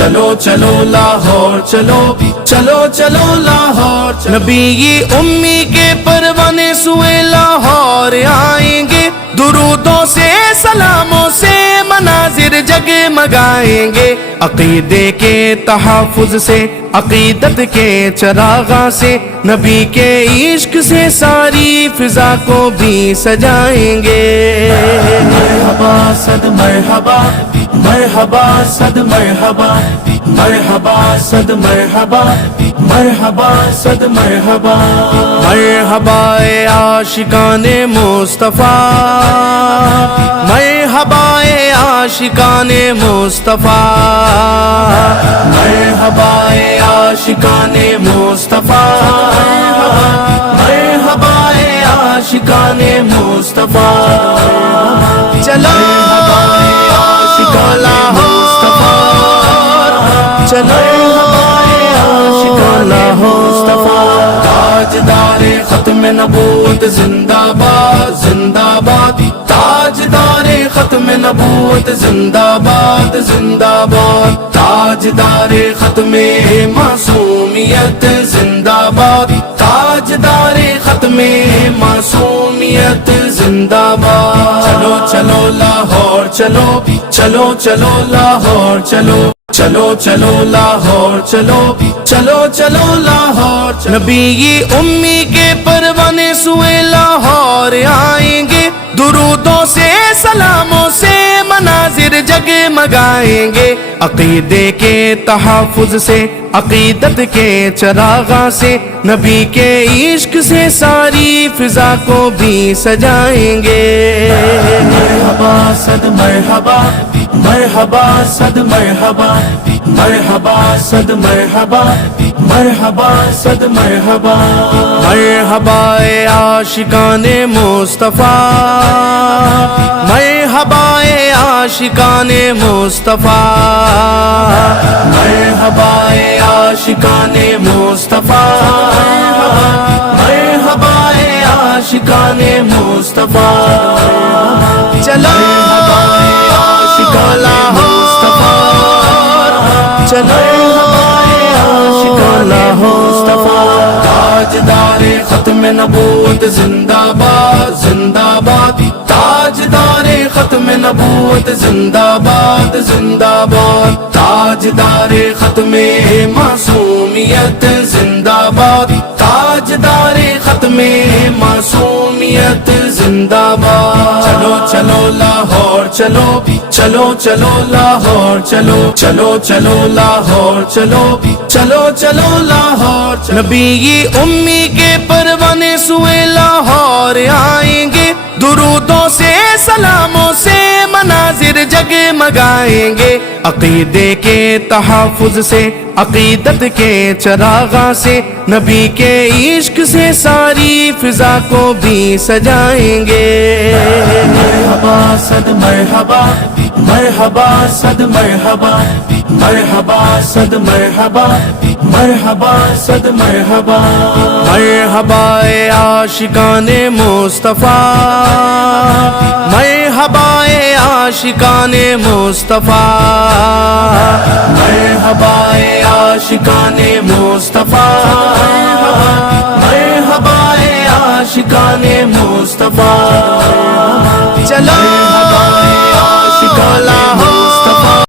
چلو چلو لاہور چلو، چلو چلو لاہور چلو۔ نبی امی کے پروانے سوئے لاہور آئیں گے، درودوں سے سلاموں سے مناظر جگمگائیں گے، عقیدے کے تحفظ سے، عقیدت کے چراغاں سے، نبی کے عشق سے ساری فضا کو بھی سجائیں گے۔ مرحبا صد مرحبا، مرحبا صد مرحبا، مرحبا صد مرحبا، مرحبا صد مرحبا۔ مرحبا اے عاشقان مصطفیٰ، مرحبا اے عاشقان مصطفیٰ، مرحبا اے عاشقان مصطفیٰ، مرحبا اے عاشقان مصطفیٰ۔ چلو چلو تاجدار ختم نبوت زندہ باد، زندہ باد، تاجدار ختم نبوت زندہ باد، زندہ باد، تاجدار ختم معصومیت زندہ باد، تاجدار ختم معصومیت زندہ باد۔ چلو چلو لاہور چلو، چلو چلو لاہور چلو، چلو چلو لاہور چلو، چلو چلو لاہور چلو۔ نبی امی کے پروانے سوئے لاہور آئیں گے، درودوں سے سلاموں سے مناظر جگمگائیں گے، عقیدے کے تحفظ سے، عقیدت کے چراغاں سے، نبی کے عشق سے ساری فضا کو بھی سجائیں گے۔ مرحبا صد مرحبا، مرحبا صد مرحبا، مرحبا صد مرحبا، مرحبا صد مرحبا۔ مرحبا اے عاشقان مصطفیٰ، مرحبا اے عاشقان مصطفیٰ، مرحبا اے عاشقان مصطفیٰ، مرحبا اے عاشقان مصطفیٰ۔ چلو چلو تاجدار ختم نبوت زندہ باد، زندہ باد، تاجدار ختم نبوت زندہ باد، زندہ باد، تاجدار ختم معصومیت زندہ باد، تاجدار ختم معصومیت زندہ باد۔ چلو چلو لاہور چلو، چلو چلو لاہور چلو، چلو چلو لاہور چلو، چلو چلو لاہور چلو۔ نبی امی کے پروانے سوئے لاہور آئیں گے، درودوں سے سلاموں سے مناظر جگمگائیں گے، عقیدے کے تحفظ سے، عقیدت کے چراغاں سے، نبی کے عشق سے ساری فضا کو بھی سجائیں گے۔ مرحبا صد مرحبا، مرحبا صد مرحبا، مرحبا صد مرحبا، مرحبا صد مرحبا۔ مرحبا اے عاشقان مصطفیٰ، مرحبا اے عاشقان مصطفیٰ، مرحبا اے عاشقان مصطفیٰ، مرحبا اے عاشقان مصطفیٰ۔ چلو